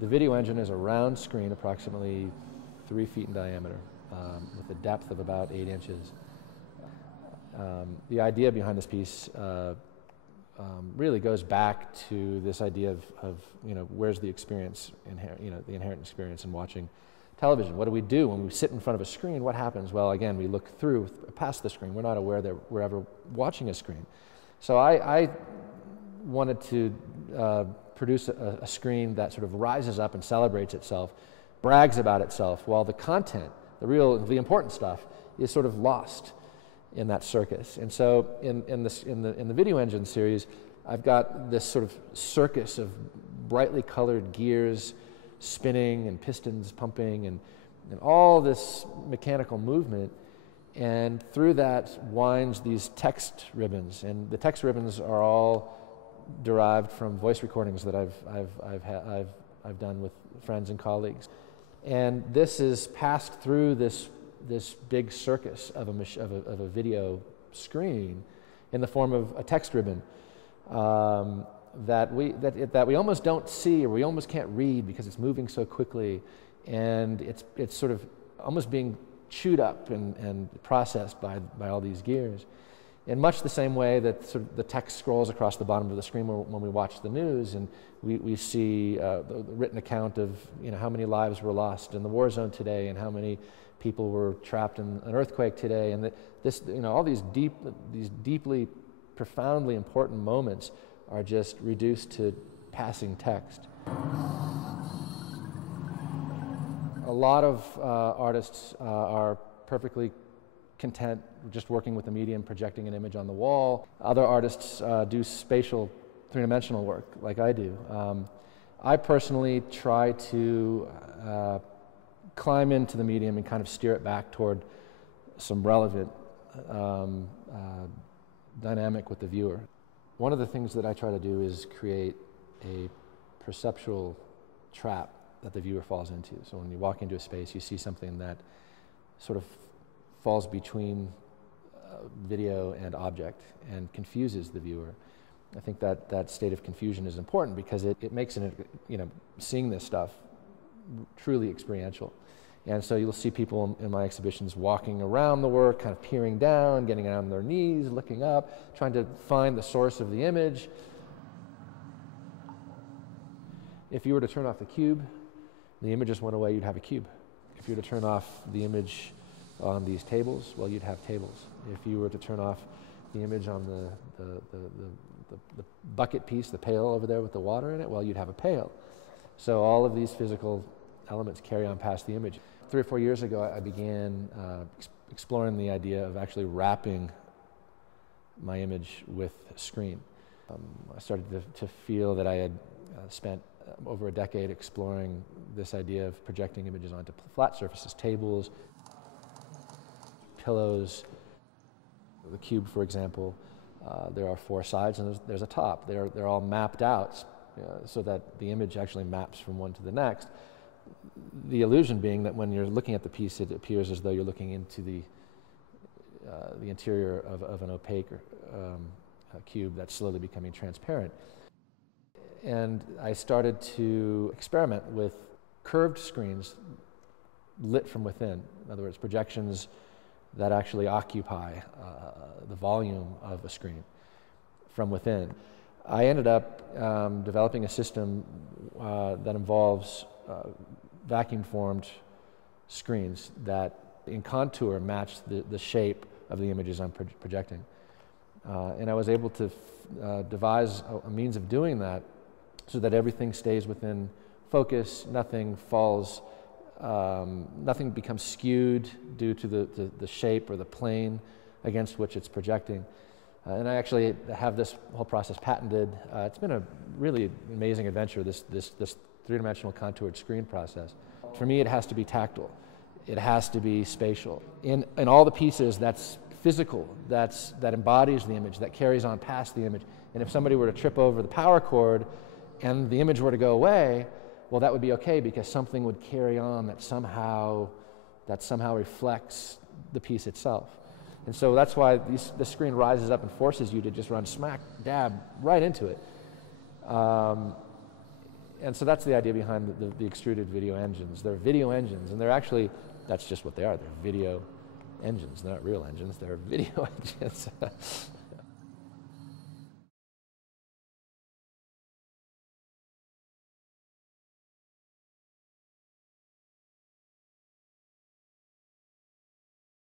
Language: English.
The video engine is a round screen, approximately 3 feet in diameter, with a depth of about 8 inches. The idea behind this piece really goes back to this idea of where's the experience, the inherent experience in watching television. What do we do when we sit in front of a screen? What happens? Well, again, we look through, past the screen. We're not aware that we're ever watching a screen. So I wanted to produce a screen that sort of rises up and celebrates itself, brags about itself, while the content, the important stuff, is sort of lost in that circus. And so in the video engine series, I've got this sort of circus of brightly colored gears spinning and pistons pumping and all this mechanical movement, and through that winds these text ribbons, and the text ribbons are all derived from voice recordings that I've done with friends and colleagues, and this is passed through this big circus of a video screen in the form of a text ribbon that we almost don't see, or we almost can't read because it's moving so quickly, and it's sort of almost being chewed up and processed by all these gears. In much the same way that sort of the text scrolls across the bottom of the screen when we watch the news, and we see the written account of how many lives were lost in the war zone today, and how many people were trapped in an earthquake today, and all these deeply, profoundly important moments are just reduced to passing text. A lot of artists are perfectly content just working with the medium, projecting an image on the wall. Other artists do spatial, three-dimensional work, like I do. I personally try to climb into the medium and kind of steer it back toward some relevant dynamic with the viewer. One of the things that I try to do is create a perceptual trap that the viewer falls into. So when you walk into a space, you see something that sort of falls between video and object and confuses the viewer. I think that state of confusion is important because it makes seeing this stuff truly experiential. And so you'll see people in my exhibitions walking around the work, kind of peering down, getting on their knees, looking up, trying to find the source of the image. If you were to turn off the cube, the images went away, you'd have a cube. If you were to turn off the image on these tables, well, you'd have tables. If you were to turn off the image on the bucket piece, the pail over there with the water in it, well, you'd have a pail. So all of these physical elements carry on past the image. 3 or 4 years ago, I began exploring the idea of actually wrapping my image with a screen. I started to feel that I had spent over a decade exploring this idea of projecting images onto flat surfaces, tables, pillows. The cube, for example, there are 4 sides and there's a top. They're all mapped out so that the image actually maps from one to the next. The illusion being that when you're looking at the piece, it appears as though you're looking into the interior of an opaque cube that's slowly becoming transparent. And I started to experiment with curved screens lit from within. In other words, projections that actually occupy the volume of a screen from within. I ended up developing a system that involves vacuum-formed screens that in contour match the shape of the images I'm projecting. And I was able to devise a means of doing that so that everything stays within focus, nothing falls, nothing becomes skewed due to the shape or the plane against which it's projecting. And I actually have this whole process patented. It's been a really amazing adventure, this three-dimensional contoured screen process. For me, it has to be tactile. It has to be spatial. In all the pieces, that's physical, that embodies the image, that carries on past the image. And if somebody were to trip over the power cord and the image were to go away, well, that would be okay because something would carry on that somehow reflects the piece itself. And so that's why the screen rises up and forces you to just run smack dab right into it. And so that's the idea behind the extruded video engines. They're video engines, and they're actually, that's just what they are. They're video engines. They're not real engines, they're video engines.